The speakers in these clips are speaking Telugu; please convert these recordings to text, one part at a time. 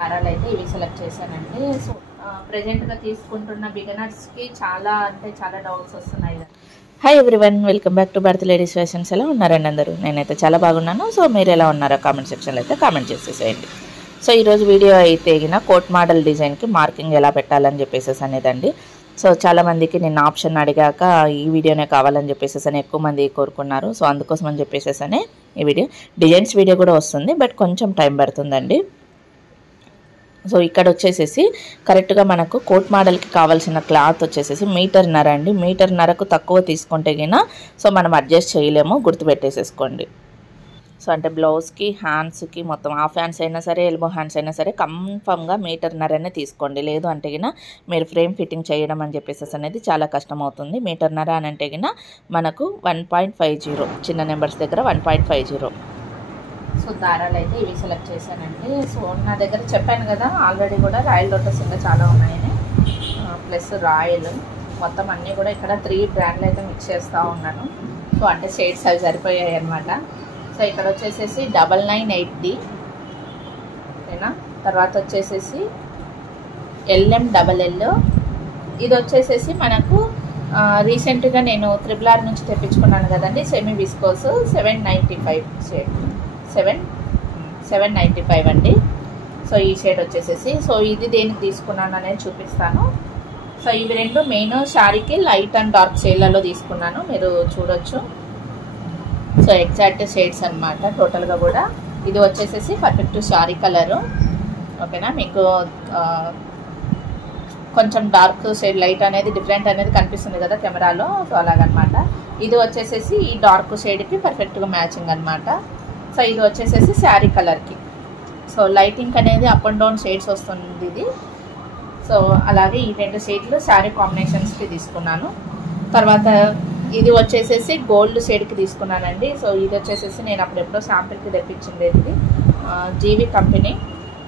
దారాలు అయితే ఇవి సెలెక్ట్ చేశానండి. సో ప్రెజెంట్గా తీసుకుంటున్న బిగినర్స్కి చాలా డౌట్స్ వస్తున్నాయి. Hi everyone, welcome back to Bharat ladies fashions. ఎలా ఉన్నారండి అందరూ? నేనైతే చాలా బాగున్నాను. సో మీరు ఎలా ఉన్నారో కామెంట్ సెక్షన్లో అయితే కామెంట్ చేసేసేయండి. సో ఈరోజు వీడియో అయితే కోట్ మోడల్ డిజైన్కి మార్కింగ్ ఎలా పెట్టాలని చెప్పేసి అనేదండి. సో చాలామందికి నేను ఆప్షన్ అడిగాక ఈ వీడియోనే కావాలని చెప్పేసి ఎక్కువ మంది కోరుకున్నారు. సో అందుకోసం అని చెప్పేసి ఈ డిజైన్స్ వీడియో కూడా వస్తుంది, బట్ కొంచెం టైం పడుతుందండి. సో ఇక్కడ వచ్చేసేసి కరెక్ట్గా మనకు కోట్ మోడల్కి కావాల్సిన క్లాత్ వచ్చేసేసి మీటర్న్నర అండి. మీటర్న్నరకు తక్కువ తీసుకుంటే గినా సో మనం అడ్జస్ట్ చేయలేము, గుర్తుపెట్టేసేసుకోండి. సో అంటే బ్లౌజ్కి హ్యాండ్స్కి మొత్తం హాఫ్ హ్యాండ్స్ అయినా సరే, ఎల్బో హ్యాండ్స్ అయినా సరే కన్ఫామ్గా మీటర్న్నరనే తీసుకోండి. లేదు అంటే గినా మీరు ఫ్రేమ్ ఫిట్టింగ్ చేయడం అని చెప్పేసి అనేది చాలా కష్టం అవుతుంది. మీటర్న్నర అని అంటే గినా మనకు 1.50 చిన్న నెంబర్స్ దగ్గర 1.50. సో దారాలు అయితే ఇవి సెలెక్ట్ చేశానండి. సో నా దగ్గర చెప్పాను కదా ఆల్రెడీ కూడా రాయల్ లోటస్ ఇంకా చాలా ఉన్నాయని, ప్లస్ రాయల్ మొత్తం అన్నీ కూడా ఇక్కడ 3 బ్రాండ్లు అయితే మిక్స్ చేస్తూ ఉన్నాను. సో అంటే షేడ్స్ అవి సరిపోయాయి అనమాట. సో ఇక్కడ వచ్చేసేసి 998D ఓకేనా. తర్వాత వచ్చేసేసి LMLL. ఇది వచ్చేసేసి మనకు రీసెంట్గా నేను RRR నుంచి తెప్పించుకున్నాను కదండి, సెమీ విస్కోస్ 795 షేడ్, 795 అండి. సో ఈ షేడ్ వచ్చేసేసి సో ఇది దేనికి తీసుకున్నాను అనేది చూపిస్తాను. సో ఇవి రెండు మెయిన్ శారీకి లైట్ అండ్ డార్క్ షేడ్లలో తీసుకున్నాను, మీరు చూడొచ్చు. సో ఎగ్జాక్ట్ షేడ్స్ అనమాట టోటల్గా కూడా. ఇది వచ్చేసేసి పర్ఫెక్ట్ శారీ కలరు ఓకేనా. మీకు కొంచెం డార్క్ షేడ్ లైట్ అనేది డిఫరెంట్ అనేది కనిపిస్తుంది కదా కెమెరాలో, సో అలాగనమాట. ఇది వచ్చేసేసి ఈ డార్క్ షేడ్కి పర్ఫెక్ట్గా మ్యాచింగ్ అనమాట. సో ఇది వచ్చేసేసి శారీ కలర్కి. సో లైటింగ్ అనేది అప్ అండ్ డౌన్ షేడ్స్ వస్తుంది ఇది. సో అలాగే ఈ 2 షేడ్లు శారీ కాంబినేషన్స్కి తీసుకున్నాను. తర్వాత ఇది వచ్చేసేసి గోల్డ్ షేడ్కి తీసుకున్నానండి. సో ఇది వచ్చేసేసి నేను అప్పుడెప్పుడో శాంపిల్కి తెప్పించిండేది.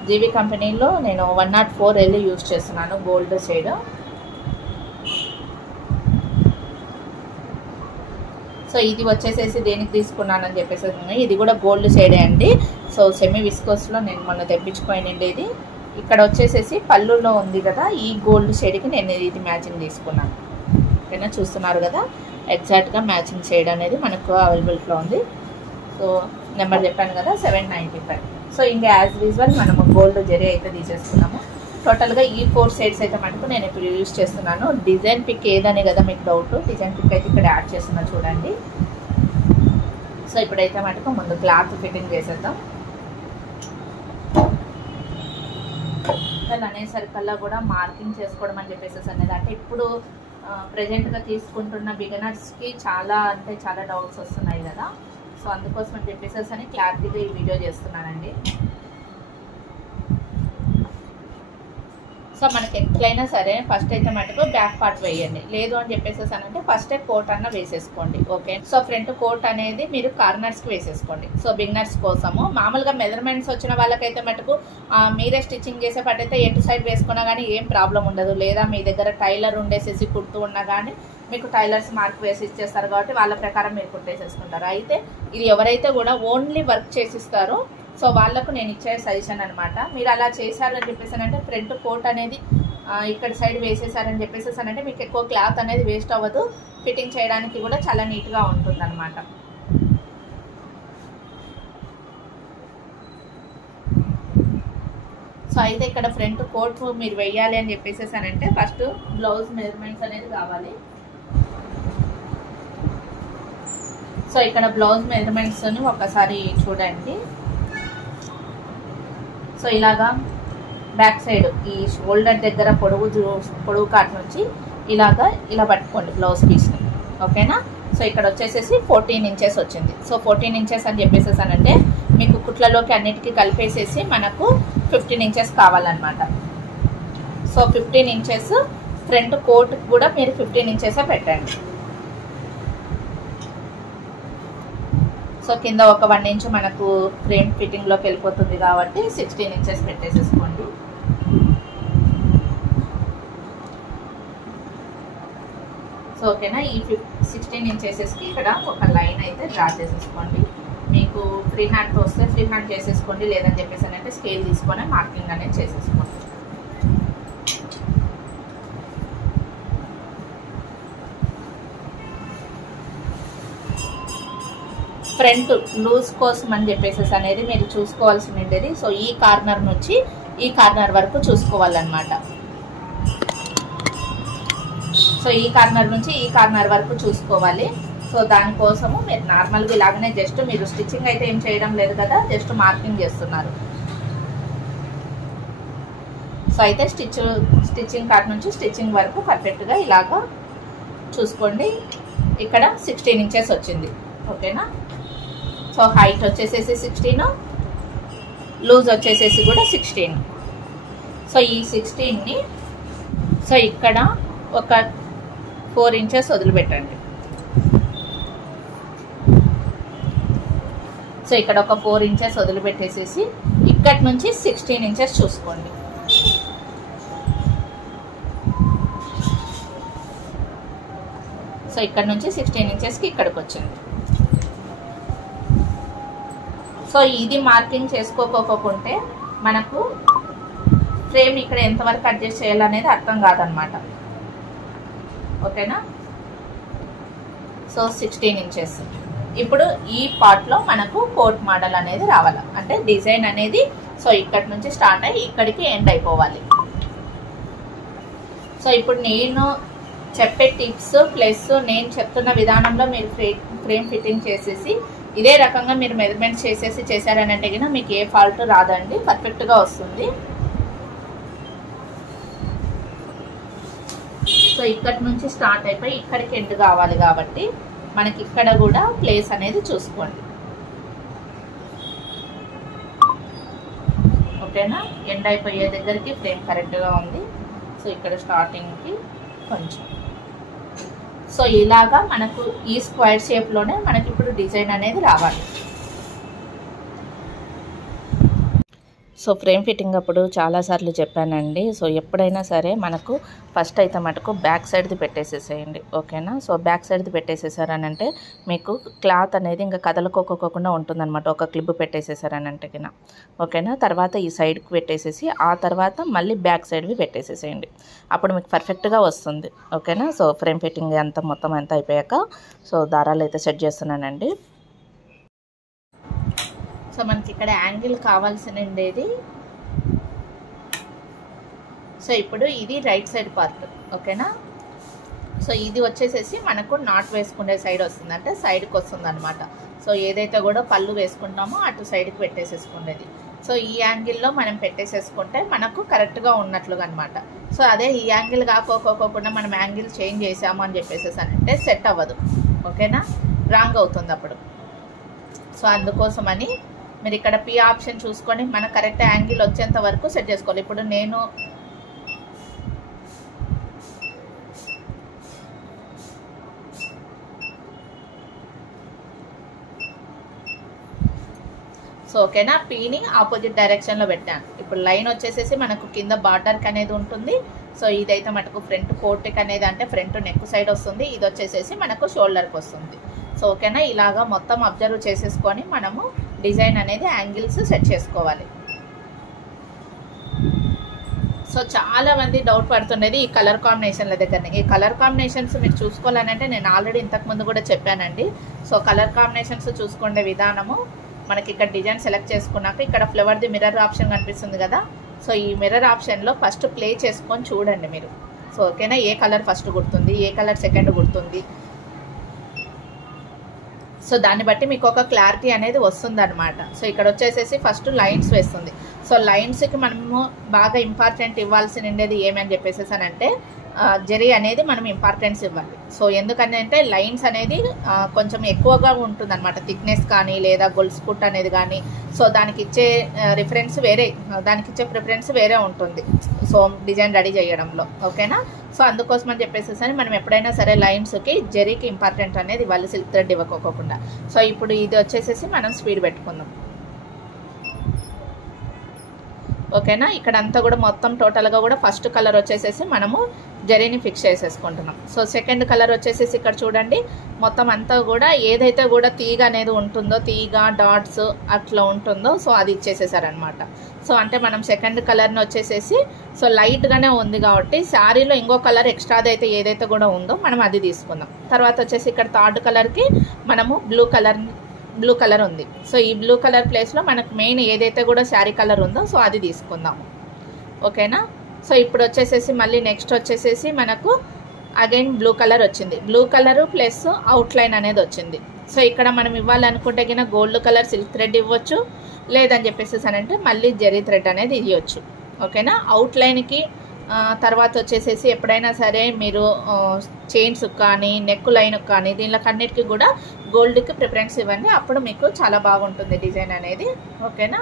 జీవీ కంపెనీలో నేను 104L యూజ్ చేస్తున్నాను గోల్డ్ షేడ్. సో ఇది వచ్చేసేసి దేనికి తీసుకున్నానని చెప్పేసి ఇది కూడా గోల్డ్ షేడే అండి. సో సెమీ విస్కోస్లో నేను మొన్న తెప్పించుకోనండి. ఇక్కడ వచ్చేసేసి పళ్ళులో ఉంది కదా, ఈ గోల్డ్ షేడ్కి నేను ఇది మ్యాచింగ్ తీసుకున్నాను ఓకేనా. చూస్తున్నారు కదా ఎగ్జాక్ట్గా మ్యాచింగ్ షేడ్ అనేది మనకు అవైలబుల్గా ఉంది. సో నెంబర్ చెప్పాను కదా 795. సో ఇంకా యాజ్ యూజువల్ మనము గోల్డ్ జరీ అయితే తీసేసుకున్నాము. టోటల్గా ఈ 4 షేడ్స్ అయితే మటుకు నేను ఇప్పుడు యూజ్ చేస్తున్నాను. డిజైన్ పిక్ ఏదని కదా మీకు డౌట్, డిజైన్ పిక్ అయితే ఇక్కడ యాడ్ చేస్తున్నా చూడండి. సో ఇప్పుడైతే మటుకు ముందు క్లాత్ ఫిట్టింగ్ చేసేద్దాం. అసలు అనేసరికల్లా కూడా మార్కింగ్ చేసుకోవడం అని చెప్పేసి అనేది అంటే ఇప్పుడు ప్రజెంట్గా తీసుకుంటున్న బిగినర్స్కి చాలా డౌట్స్ వస్తున్నాయి కదా. సో అందుకోసం అని చెప్పేసి అని క్లారిటీగా ఈ వీడియో చేస్తున్నానండి. సో మనకి ఎట్లయినా సరే ఫస్ట్ అయితే మటుకు బ్యాక్ పార్ట్ వేయండి, లేదు అని చెప్పేసి అంటే ఫస్టే కోట్ అన్న వేసేసుకోండి ఓకే. సో ఫ్రంట్ కోట్ అనేది మీరు కార్నర్స్కి వేసేసుకోండి. సో బిగినర్స్ కోసము మామూలుగా మెజర్మెంట్స్ వచ్చిన వాళ్ళకైతే మటుకు మీరే స్టిచ్చింగ్ చేసేపట్టయితే ఎటు సైడ్ వేసుకున్నా కానీ ఏం ప్రాబ్లం ఉండదు. లేదా మీ దగ్గర టైలర్ ఉండేసేసి కుడుతూ ఉన్నా కానీ మీకు టైలర్స్ మార్క్ వేసి ఇచ్చేస్తారు కాబట్టి వాళ్ళ ప్రకారం మీరు కుట్టేసేసుకుంటారు. అయితే ఇది ఎవరైతే కూడా ఓన్లీ వర్క్ చేసిస్తారో సో వాళ్ళకు నేను ఇచ్చే సజెషన్ అనమాట. మీరు అలా చేశారని చెప్పేసి అంటే ఫ్రంట్ కోట్ అనేది ఇక్కడ సైడ్ వేసేసారని చెప్పేసి అంటే మీకు ఎక్కువ క్లాత్ అనేది వేస్ట్ అవ్వదు, ఫిట్టింగ్ చేయడానికి కూడా చాలా నీట్గా ఉంటుంది అనమాట. సో అయితే ఇక్కడ ఫ్రంట్ కోట్ మీరు వెయ్యాలి అని చెప్పేసి అంటే ఫస్ట్ బ్లౌజ్ మెజర్మెంట్స్ అనేది కావాలి. సో ఇక్కడ బ్లౌజ్ మెజర్మెంట్స్ని ఒకసారి చూడండి. సో ఇలాగా బ్యాక్ సైడ్ ఈ షోల్డర్ దగ్గర పొడవు కాట్ నుంచి ఇలా పట్టుకోండి బ్లౌజ్ పీస్ని ఓకేనా. సో ఇక్కడ వచ్చేసేసి 14 ఇంచెస్ వచ్చింది. సో 14 ఇంచెస్ అని చెప్పేసి అంటే మీకు కుట్లలోకి అన్నిటికీ కలిపేసేసి మనకు 15 ఇంచెస్ కావాలన్నమాట. సో 15 ఇంచెస్ ఫ్రంట్ కోట్ కూడా మీరు 15 ఇంచెసే పెట్టండి. సో కింద ఒక 1 ఇంచ్ మనకు ఫ్రేమ్ ఫిట్టింగ్లోకి వెళ్ళిపోతుంది కాబట్టి 16 ఇంచెస్ పెట్టేసేసుకోండి. సో ఓకేనా. ఈ 16 ఇంచెస్కి ఇక్కడ ఒక లైన్ అయితే డ్రా చేసేసుకోండి. మీకు మీకు ఫ్రీ హ్యాండ్తో వస్తే ఫ్రీ హ్యాండ్ చేసేసుకోండి, లేదని చెప్పేసి అంటే స్కేల్ తీసుకొని మార్కింగ్ అనేది చేసేసుకోండి. ఫ్రంట్ లూజ్ కోసం అని చెప్పేసి అనేది మీరు చూసుకోవాల్సి ఉండేది. సో ఈ కార్నర్ నుంచి ఈ కార్నర్ వరకు చూసుకోవాలన్నమాట. సో ఈ కార్నర్ నుంచి ఈ కార్నర్ వరకు చూసుకోవాలి. సో దానికోసము మీరు నార్మల్గా ఇలాగనే జస్ట్ మీరు స్టిచ్చింగ్ అయితే ఏం చేయడం లేదు కదా, జస్ట్ మార్కింగ్ చేస్తున్నారు. సో అయితే స్టిచ్చింగ్ కార్డ్ నుంచి స్టిచ్చింగ్ వరకు పర్ఫెక్ట్గా ఇలాగా చూసుకోండి. ఇక్కడ 16 ఇంచెస్ వచ్చింది. ఓకేనా. సో హైట్ వచ్చేసేసి 16, లూజ్ వచ్చేసేసి కూడా 16. సో ఈ 16ని సో ఇక్కడ ఒక 4 ఇంచెస్ వదిలిపెట్టండి. సో ఇక్కడ ఒక 4 ఇంచెస్ వదిలిపెట్టేసేసి ఇక్కడి నుంచి 16 ఇంచెస్ చూసుకోండి. సో ఇక్కడ నుంచి 16 ఇంచెస్కి ఇక్కడికి వచ్చింది. సో ఇది మార్కింగ్ చేసుకోకపోకుంటే మనకు ఫ్రేమ్ ఇక్కడ ఎంతవరకు అడ్జస్ట్ చేయాలనేది అర్థం కాదనమాట. ఓకేనా. So 16 inches. ఇప్పుడు ఈ పార్ట్లో మనకు కోట్ మోడల్ అనేది రావాలి, అంటే డిజైన్ అనేది సో ఇక్కడి నుంచి స్టార్ట్ అయ్యి ఇక్కడికి ఎండ్ అయిపోవాలి. సో ఇప్పుడు నేను చెప్పే టిప్స్ ప్లస్ నేను చెప్తున్న విధానంలో మీరు ఫ్రేమ్ ఫిట్టింగ్ చేసేసి ఇదే రకంగా మీరు మెజర్మెంట్స్ చేసేసి చేశారని అంటే కనుక మీకు ఏ ఫాల్ట్ రాదండి, పర్ఫెక్ట్గా వస్తుంది. సో ఇక్కడి నుంచి స్టార్ట్ అయిపోయి ఇక్కడికి ఎండ్ కావాలి కాబట్టి మనకి ఇక్కడ కూడా ప్లేస్ అనేది చూసుకోండి. ఓకేనా. ఎండ్ అయిపోయే దగ్గరికి ఫ్రేమ్ కరెక్ట్గా ఉంది. సో ఇక్కడ స్టార్టింగ్కి కొంచెం సో ఇలాగా మనకు ఈ స్క్వేర్ షేప్లోనే మనకి ఇప్పుడు డిజైన్ అనేది రావాలి. సో ఫ్రేమ్ ఫిట్టింగ్ అప్పుడు చాలాసార్లు చెప్పానండి. సో ఎప్పుడైనా సరే మనకు ఫస్ట్ అయితే మటుకు బ్యాక్ సైడ్ది పెట్టేసేసేయండి. ఓకేనా. సో బ్యాక్ సైడ్ది పెట్టేసేసారనంటే మీకు క్లాత్ అనేది ఇంకా కదలకోకుండా ఉంటుందన్నమాట, ఒక క్లిప్ పెట్టేసేసారనంటే కింద. ఓకేనా. తర్వాత ఈ సైడ్కి పెట్టేసేసి ఆ తర్వాత మళ్ళీ బ్యాక్ సైడ్వి పెట్టేసేసేయండి, అప్పుడు మీకు పర్ఫెక్ట్గా వస్తుంది. ఓకేనా. సో ఫ్రేమ్ ఫిట్టింగ్ అంతా మొత్తం అంతా అయిపోయాక సో దారాలు అయితే సెట్ చేస్తున్నానండి. సో మనకి ఇక్కడ యాంగిల్ కావాల్సిన ఉండేది. సో ఇప్పుడు ఇది రైట్ సైడ్ పార్ట్. ఓకేనా. సో ఇది వచ్చేసేసి మనకు నాట్ వేసుకునే సైడ్ వస్తుంది, అంటే సైడ్కి వస్తుంది అనమాట. సో ఏదైతే కూడా పళ్ళు వేసుకుంటామో అటు సైడ్కి పెట్టేసేసుకునేది. సో ఈ యాంగిల్లో మనం పెట్టేసేసుకుంటే మనకు కరెక్ట్గా ఉన్నట్లుగా అనమాట. సో అదే ఈ యాంగిల్ కాకోకుండా మనం యాంగిల్ చేంజ్ చేసాము అని చెప్పేసేసానంటే సెట్ అవ్వదు. ఓకేనా. రాంగ్ అవుతుంది అప్పుడు. సో అందుకోసమని మీరు ఇక్కడ పి ఆప్షన్ చూసుకొని మన కరెక్ట్ యాంగిల్ వచ్చేంత వరకు సెట్ చేసుకోవాలి. ఇప్పుడు నేను సో ఓకేనా పీని ఆపోజిట్ డైరెక్షన్లో పెట్టాను. ఇప్పుడు లైన్ వచ్చేసేసి మనకు కింద బార్డర్కి అనేది ఉంటుంది. సో ఇదైతే మనకు ఫ్రంట్ కోట్కి అనేది అంటే ఫ్రంట్ నెక్ సైడ్ వస్తుంది, ఇది వచ్చేసేసి మనకు షోల్డర్కి వస్తుంది. సో ఓకేనా. ఇలాగా మొత్తం అబ్జర్వ్ చేసేసుకొని మనము డిజైన్ అనేది యాంగిల్స్ సెట్ చేసుకోవాలి. సో చాలా మంది డౌట్ పడుతున్నది ఈ కలర్ కాంబినేషన్ల దగ్గరనే. ఈ కలర్ కాంబినేషన్స్ మీరు చూసుకోవాలంటే నేను ఆల్రెడీ ఇంతకుముందు కూడా చెప్పానండి. సో కలర్ కాంబినేషన్స్ చూసుకునే విధానము మనకి ఇక్కడ డిజైన్ సెలెక్ట్ చేసుకున్నాక ఇక్కడ ఫ్లవర్ది మిర్రర్ ఆప్షన్ కనిపిస్తుంది కదా. సో ఈ మిర్రర్ ఆప్షన్లో ఫస్ట్ ప్లే చేసుకొని చూడండి మీరు. సో ఓకేనా. ఏ కలర్ ఫస్ట్ గుర్తుంది, ఏ కలర్ సెకండ్ గుర్తుంది, సో దాన్ని బట్టి మీకు ఒక క్లారిటీ అనేది వస్తుంది అనమాట. సో ఇక్కడ వచ్చేసేసి ఫస్ట్ లైన్స్ వేస్తుంది. సో లైన్స్కి మనము బాగా ఇంపార్టెంట్ ఇవ్వాల్సి ఉండేది ఏమని చెప్పేసేసానంటే జరీ అనేది మనం ఇంపార్టెన్స్ ఇవ్వాలి. సో ఎందుకంటే లైన్స్ అనేది కొంచెం ఎక్కువగా ఉంటుంది అనమాట, థిక్నెస్ కానీ లేదా గొలుసు కుట్ అనేది కానీ. సో దానికి ఇచ్చే రిఫరెన్స్ వేరే, దానికి ఇచ్చే ప్రిఫరెన్స్ వేరే ఉంటుంది సో డిజైన్ రెడీ చేయడంలో. ఓకేనా. సో అందుకోసం అని చెప్పేసి మనం ఎప్పుడైనా సరే లైన్స్కి జరీకి ఇంపార్టెంట్ అనేది ఇవ్వాలి, సిల్క్ థ్రెడ్ ఇవ్వకోకుండా. సో ఇప్పుడు ఇది వచ్చేసేసి మనం స్పీడ్ పెట్టుకుందాం. ఓకేనా. ఇక్కడ అంతా కూడా మొత్తం టోటల్గా కూడా ఫస్ట్ కలర్ వచ్చేసేసి మనము జరీని ఫిక్స్ చేసేసుకుంటున్నాం. సో సెకండ్ కలర్ వచ్చేసేసి ఇక్కడ చూడండి మొత్తం అంతా కూడా ఏదైతే కూడా తీగ అనేది ఉంటుందో, తీగ డాట్స్ అట్లా ఉంటుందో సో అది ఇచ్చేసేసారనమాట. సో అంటే మనం సెకండ్ కలర్ని వచ్చేసేసి సో లైట్గానే ఉంది కాబట్టి శారీలో ఇంకో కలర్ ఎక్స్ట్రాది అయితే ఏదైతే కూడా ఉందో మనం అది తీసుకుందాం. తర్వాత వచ్చేసి ఇక్కడ థర్డ్ కలర్కి మనము బ్లూ కలర్ ఉంది. సో ఈ బ్లూ కలర్ ప్లేస్లో మనకు మెయిన్ ఏదైతే కూడా శారీ కలర్ ఉందో సో అది తీసుకుందాము. ఓకేనా. సో ఇప్పుడు వచ్చేసేసి మళ్ళీ నెక్స్ట్ వచ్చేసేసి మనకు అగైన్ బ్లూ కలర్ వచ్చింది. బ్లూ కలరు ప్లస్ అవుట్లైన్ అనేది వచ్చింది. సో ఇక్కడ మనం ఇవ్వాలనుకుంటే గిన గోల్డ్ కలర్ సిల్క్ థ్రెడ్ ఇవ్వచ్చు, లేదని చెప్పేసి అంటే మళ్ళీ జరీ థ్రెడ్ అనేది ఇవ్వచ్చు. ఓకేనా. అవుట్లైన్కి తర్వాత వచ్చేసేసి ఎప్పుడైనా సరే మీరు చైన్స్ కానీ నెక్ లైన్ కానీ దీనిలోకి అన్నిటికీ కూడా గోల్డ్కి ప్రిఫరెన్స్ ఇవ్వండి, అప్పుడు మీకు చాలా బాగుంటుంది డిజైన్ అనేది. ఓకేనా.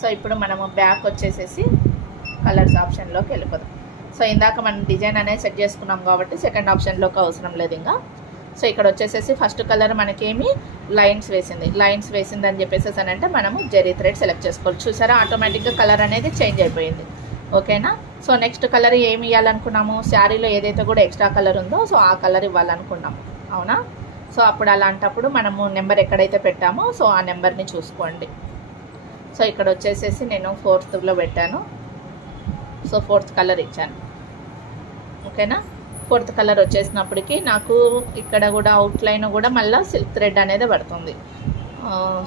సో ఇప్పుడు మనము బ్యాక్ వచ్చేసేసి కలర్స్ ఆప్షన్లోకి వెళ్ళిపోదాం. సో ఇందాక మనం డిజైన్ అనేది సెట్ చేసుకున్నాం కాబట్టి సెకండ్ ఆప్షన్లోకి అవసరం లేదు ఇంకా. సో ఇక్కడ వచ్చేసేసి ఫస్ట్ కలర్ మనకేమి లైన్స్ వేసిందని చెప్పేసి అంటే మనము జరీ థ్రెడ్ సెలెక్ట్ చేసుకోవాలి. చూసారా ఆటోమేటిక్గా కలర్ అనేది చేంజ్ అయిపోయింది. ఓకేనా. సో నెక్స్ట్ కలర్ ఏమి ఇవ్వాలనుకున్నాము, శారీలో ఏదైతే కూడా ఎక్స్ట్రా కలర్ ఉందో సో ఆ కలర్ ఇవ్వాలనుకున్నాము. అవునా. సో అప్పుడు అలాంటప్పుడు మనము నెంబర్ ఎక్కడైతే పెట్టామో సో ఆ నెంబర్ని చూసుకోండి. సో ఇక్కడ వచ్చేసేసి నేను 4th పెట్టాను. సో 4th కలర్ ఇచ్చాను. ఓకేనా. 4th కలర్ వచ్చేసినప్పటికీ నాకు ఇక్కడ కూడా అవుట్లైన్ కూడా మళ్ళీ సిల్క్ థ్రెడ్ అనేది పడుతుంది.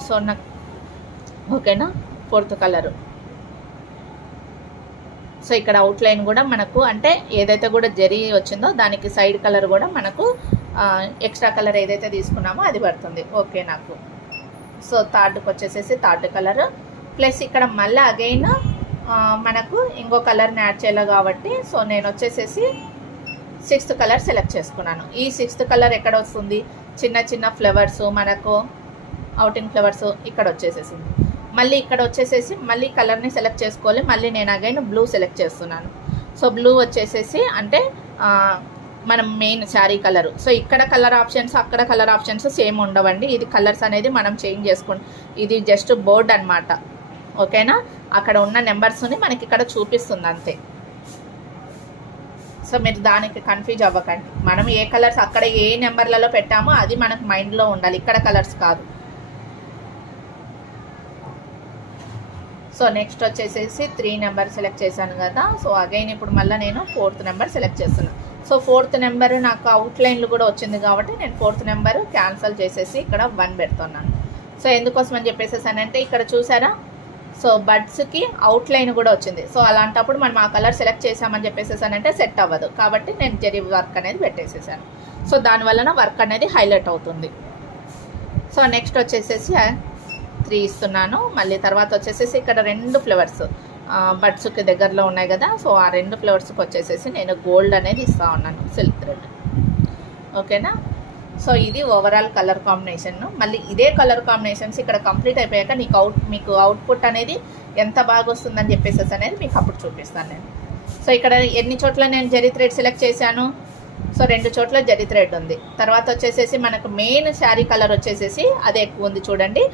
సో నాకు ఓకేనా 4th కలరు. సో ఇక్కడ అవుట్లైన్ కూడా మనకు అంటే ఏదైతే కూడా జరీ వచ్చిందో దానికి సైడ్ కలర్ కూడా మనకు ఎక్స్ట్రా కలర్ ఏదైతే తీసుకున్నామో అది పడుతుంది. ఓకే నాకు. సో థర్డ్కి వచ్చేసేసి థర్డ్ కలర్ ప్లస్ ఇక్కడ మళ్ళీ అగైన్ మనకు ఇంకో కలర్ని యాడ్ చేయాలి కాబట్టి సో నేను వచ్చేసేసి 6th కలర్ సెలెక్ట్ చేసుకున్నాను. ఈ 6th కలర్ ఎక్కడ వస్తుంది, చిన్న చిన్న ఫ్లవర్స్ మనకు అవుటింగ్ ఫ్లవర్స్ ఇక్కడ వచ్చేసేసింది. మళ్ళీ ఇక్కడ వచ్చేసేసి మళ్ళీ కలర్ని సెలెక్ట్ చేసుకోవాలి. మళ్ళీ నేను అగైన్ బ్లూ సెలెక్ట్ చేస్తున్నాను. సో బ్లూ వచ్చేసేసి అంటే మనం మెయిన్ శారీ కలరు. సో ఇక్కడ కలర్ ఆప్షన్స్ అక్కడ కలర్ ఆప్షన్స్ సేమ్ ఉండవండి. ఇది కలర్స్ అనేది మనం చేంజ్ చేసుకోండి. ఇది జస్ట్ బోర్డ్ అనమాట. ఓకేనా. అక్కడ ఉన్న నెంబర్స్ని మనకి ఇక్కడ చూపిస్తుంది అంతే. సో మీరు దానికి కన్ఫ్యూజ్ అవ్వకండి. మనం ఏ కలర్స్ అక్కడ ఏ నెంబర్లలో పెట్టామో అది మనకు మైండ్లో ఉండాలి, ఇక్కడ కలర్స్ కాదు. సో నెక్స్ట్ వచ్చేసేసి 3 నెంబర్ సెలెక్ట్ చేశాను కదా. సో అగైన్ ఇప్పుడు మళ్ళీ నేను 4th నెంబర్ సెలెక్ట్ చేస్తున్నాను. సో 4th నెంబర్ నాకు అవుట్లైన్లు కూడా వచ్చింది కాబట్టి నేను 4th నెంబర్ క్యాన్సల్ చేసేసి ఇక్కడ 1 పెడుతున్నాను. సో ఎందుకోసం అని చెప్పేసి అంటే ఇక్కడ చూసారా సో బడ్స్కి అవుట్లైన్ కూడా వచ్చింది. సో అలాంటప్పుడు మనం ఆ కలర్ సెలెక్ట్ చేసామని చెప్పేసి అంటే సెట్ అవ్వదు కాబట్టి నేను జరీ వర్క్ అనేది పెట్టేసేసాను. సో దానివలన వర్క్ అనేది హైలైట్ అవుతుంది. సో నెక్స్ట్ వచ్చేసేసి 3 ఇస్తున్నాను. మళ్ళీ తర్వాత వచ్చేసేసి ఇక్కడ 2 ఫ్లవర్స్ బడ్స్కి దగ్గరలో ఉన్నాయి కదా. సో ఆ 2 ఫ్లవర్స్కి వచ్చేసేసి నేను గోల్డ్ అనేది ఇస్తా ఉన్నాను సిల్క్ థ్రెడ్. ఓకేనా. సో ఇది ఓవరాల్ కలర్ కాంబినేషన్. మళ్ళీ ఇదే కలర్ కాంబినేషన్స్ ఇక్కడ కంప్లీట్ అయిపోయాక మీకు అవుట్పుట్ అనేది ఎంత బాగా వస్తుందని చెప్పేసి అనేది మీకు అప్పుడు చూపిస్తాను నేను. సో ఇక్కడ ఎన్ని చోట్ల నేను జరీ థ్రెడ్ సెలెక్ట్ చేశాను, సో 2 చోట్ల జరీ థ్రెడ్ ఉంది. తర్వాత వచ్చేసేసి మనకు మెయిన్ శారీ కలర్ వచ్చేసేసి అదే ఎక్కువ ఉంది చూడండి.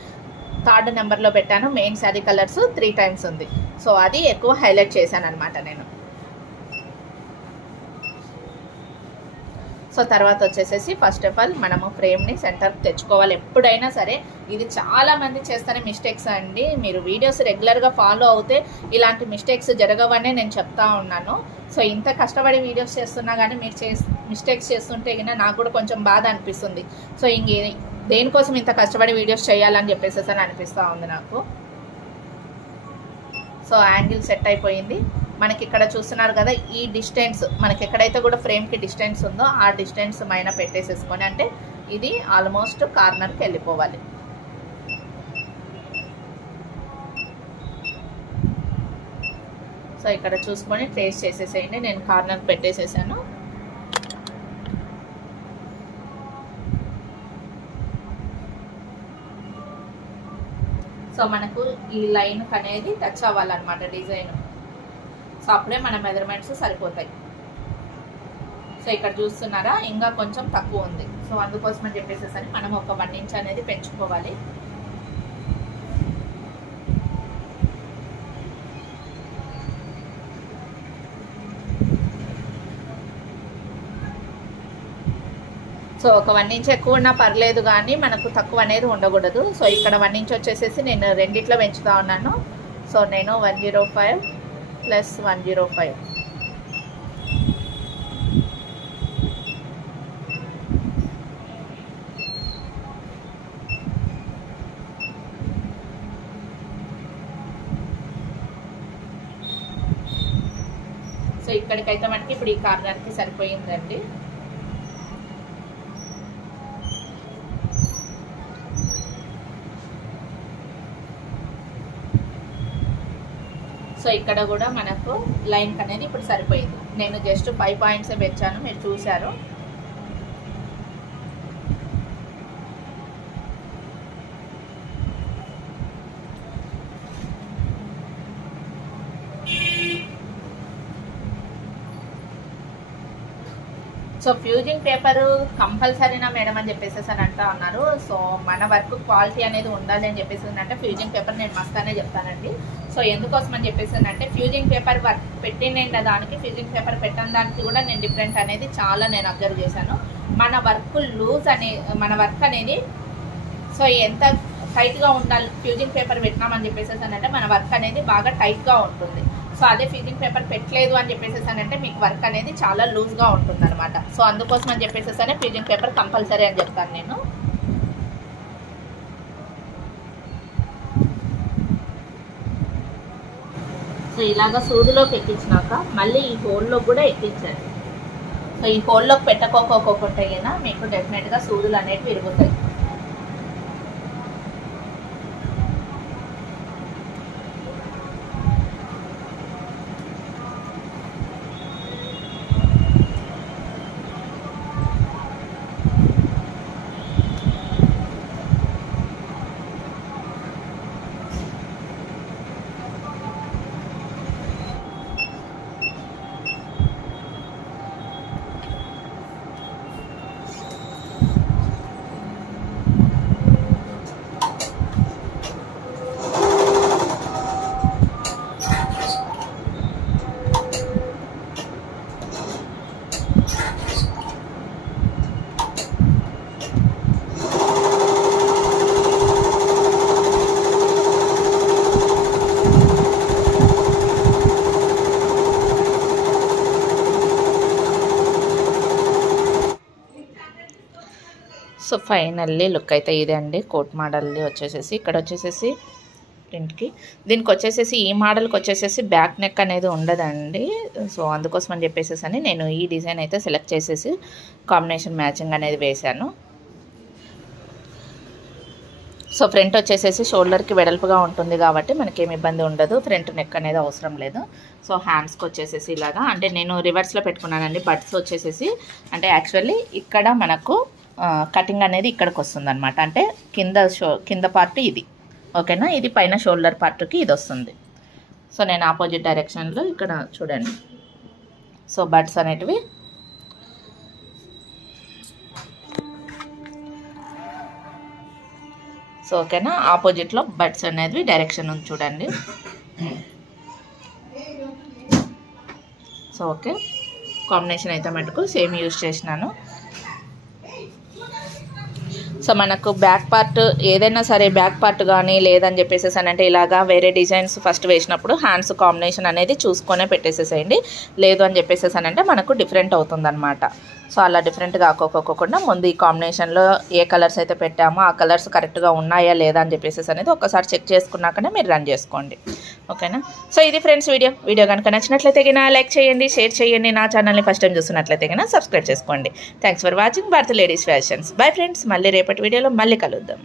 3rd నెంబర్లో పెట్టాను. మెయిన్ శారీ కలర్స్ 3 టైమ్స్ ఉంది. సో అది ఎక్కువ హైలైట్ చేశాను అనమాట నేను. సో తర్వాత వచ్చేసేసి ఫస్ట్ ఆఫ్ ఆల్ మనము ఫ్రేమ్ని సెంటర్కి తెచ్చుకోవాలి ఎప్పుడైనా సరే. ఇది చాలా మంది చేస్తున్న మిస్టేక్స్ అండి. మీరు వీడియోస్ రెగ్యులర్గా ఫాలో అవుతే ఇలాంటి మిస్టేక్స్ జరగవనే నేను చెప్తా ఉన్నాను. సో ఇంత కష్టపడి వీడియోస్ చేస్తున్నా కానీ మీరు మిస్టేక్స్ చేస్తుంటే కన్నా నాకు కూడా కొంచెం బాధ అనిపిస్తుంది. సో దేనికోసం ఇంత కష్టపడి వీడియోస్ చేయాలని చెప్పేసి అని అనిపిస్తూ ఉంది నాకు. సో యాంగిల్ సెట్ అయిపోయింది. మనకి ఇక్కడ చూస్తున్నారు కదా ఈ డిస్టెన్స్ మనకి ఎక్కడైతే కూడా ఫ్రేమ్కి డిస్టెన్స్ ఉందో ఆ డిస్టెన్స్ మైన పెట్టేసేసుకొని అంటే ఇది ఆల్మోస్ట్ కార్నర్కి వెళ్ళిపోవాలి. సో ఇక్కడ చూసుకొని ట్రేస్ చేసేసేయండి. నేను కార్నర్కి పెట్టేసేసాను. సో మనకు ఈ లైన్ అనేది టచ్ అవ్వాలన్నమాట డిజైన్. సో అప్పుడే మన మెజర్మెంట్స్ సరిపోతాయి. సో ఇక్కడ చూస్తున్నారా ఇంకా కొంచెం తక్కువ ఉంది. సో అందుకోసం అని చెప్పేసి మనం ఒక 1 ఇంచ్ అనేది పెంచుకోవాలి. సో ఒక 1 ఇంచ్ ఎక్కువ ఉన్నా పర్లేదు కానీ మనకు తక్కువ అనేది ఉండకూడదు. సో ఇక్కడ 1 ఇంచ్ వచ్చేసేసి నేను రెండిట్లో పెంచుతా ఉన్నాను. సో నేను 105 + 105. సో ఇక్కడికైతే మనకి ఇప్పుడు ఈ కార్నర్కి సరిపోయిందండి. సో ఇక్కడ కూడా మనకు లైన్ అనేది ఇప్పుడు సరిపోయింది. నేను జస్ట్ 5 పాయింట్సే పెంచాను, మీరు చూశారు. సో ఫ్యూజింగ్ పేపర్ కంపల్సరీనా మేడం అని చెప్పేసి అని అంటా ఉన్నారు. సో మన వర్క్ క్వాలిటీ అనేది ఉండాలి అని చెప్పేసి అంటే ఫ్యూజింగ్ పేపర్ నేను మస్తానే చెప్తానండి. సో ఎందుకోసం అని చెప్పేసి అంటే ఫ్యూజింగ్ పేపర్ వర్క్ పెట్టిన దానికి ఫ్యూజింగ్ పేపర్ పెట్టిన దానికి కూడా నేను డిఫరెంట్ అనేది చాలా నేను అబ్జర్వ్ చేశాను. మన వర్క్ లూజ్ మన వర్క్ అనేది సో ఎంత టైట్గా ఉండాలి ఫ్యూజింగ్ పేపర్ పెట్టినామని చెప్పేసి అంటే మన వర్క్ అనేది బాగా టైట్గా ఉంటుంది. సో అదే ఫ్యూజింగ్ పేపర్ పెట్టలేదు అని చెప్పేసి అంటే మీకు వర్క్ అనేది చాలా లూజ్గా ఉంటుంది అనమాట. సో అందుకోసం అని చెప్పేసి ఫ్యూజింగ్ పేపర్ కంపల్సరీ అని చెప్తాను నేను. సో ఇలాగా సూదిలోకి ఎక్కించినాక మళ్ళీ ఈ హోల్లో కూడా ఎక్కించండి. సో ఈ హోల్లోకి పెట్టకోకపోతే మీకు డెఫినెట్గా సూదులు అనేవి విరుగుతాయి. సో ఫైనల్లీ లుక్ అయితే ఇదే అండి. కోట్ మోడల్ది వచ్చేసేసి ఇక్కడ వచ్చేసేసి ప్రింట్కి దీనికి వచ్చేసేసి ఈ మోడల్కి వచ్చేసేసి బ్యాక్ నెక్ అనేది ఉండదండి. సో అందుకోసం అని చెప్పేసి అని నేను ఈ డిజైన్ అయితే సెలెక్ట్ చేసేసి కాంబినేషన్ మ్యాచింగ్ అనేది వేశాను. సో ఫ్రంట్ వచ్చేసేసి షోల్డర్కి వెడల్పుగా ఉంటుంది కాబట్టి మనకేమి ఇబ్బంది ఉండదు. ఫ్రంట్ నెక్ అనేది అవసరం లేదు. సో హ్యాండ్స్కి వచ్చేసేసి ఇలాగా అంటే నేను రివర్స్లో పెట్టుకున్నానండి. బట్స్ వచ్చేసేసి అంటే యాక్చువల్లీ ఇక్కడ మనకు కటింగ్ అనేది ఇక్కడికి వస్తుంది అనమాట. అంటే కింద పార్ట్ ఇది ఓకేనా, ఇది పైన షోల్డర్ పార్ట్కి ఇది వస్తుంది. సో నేను ఆపోజిట్ డైరెక్షన్లో ఇక్కడ చూడండి. సో బట్స్ అనేటివి సో ఓకేనా, ఆపోజిట్లో బట్స్ అనేది డైరెక్షన్ ఉంది చూడండి. సో ఓకే, కాంబినేషన్ అయితే మటుకు సేమ్ యూజ్ చేసినాను. సో మనకు బ్యాక్ పార్ట్ ఏదైనా సరే బ్యాక్ పార్ట్ కానీ లేదని చెప్పేసి అంటే ఇలాగా వేరే డిజైన్స్ ఫస్ట్ వేసినప్పుడు హ్యాండ్స్ కాంబినేషన్ అనేది చూసుకొనే పెట్టేసేసేయండి. లేదు అని చెప్పేసి అంటే మనకు డిఫరెంట్ అవుతుందన్నమాట. సో అలా డిఫరెంట్ కాకోకుండా ముందు ఈ కాంబినేషన్లో ఏ కలర్స్ అయితే పెట్టామో ఆ కలర్స్ కరెక్ట్గా ఉన్నాయా లేదా అని చెప్పేసి అనేది ఒకసారి చెక్ చేసుకున్నాకనే మీరు రన్ చేసుకోండి ఓకేనా. సో ఇది ఫ్రెండ్స్ వీడియో కనుక నచ్చినట్లయితే గినా లైక్ చేయండి, షేర్ చేయండి. నా ఛానల్ని ఫస్ట్ టైం చూస్తున్నట్లయితే గినా సబ్స్క్రైబ్ చేసుకోండి. Thanks for watching Bharat ladies fashions. Bye friends, మళ్ళీ రేపటి వీడియోలో మళ్ళీ కలుద్దాం.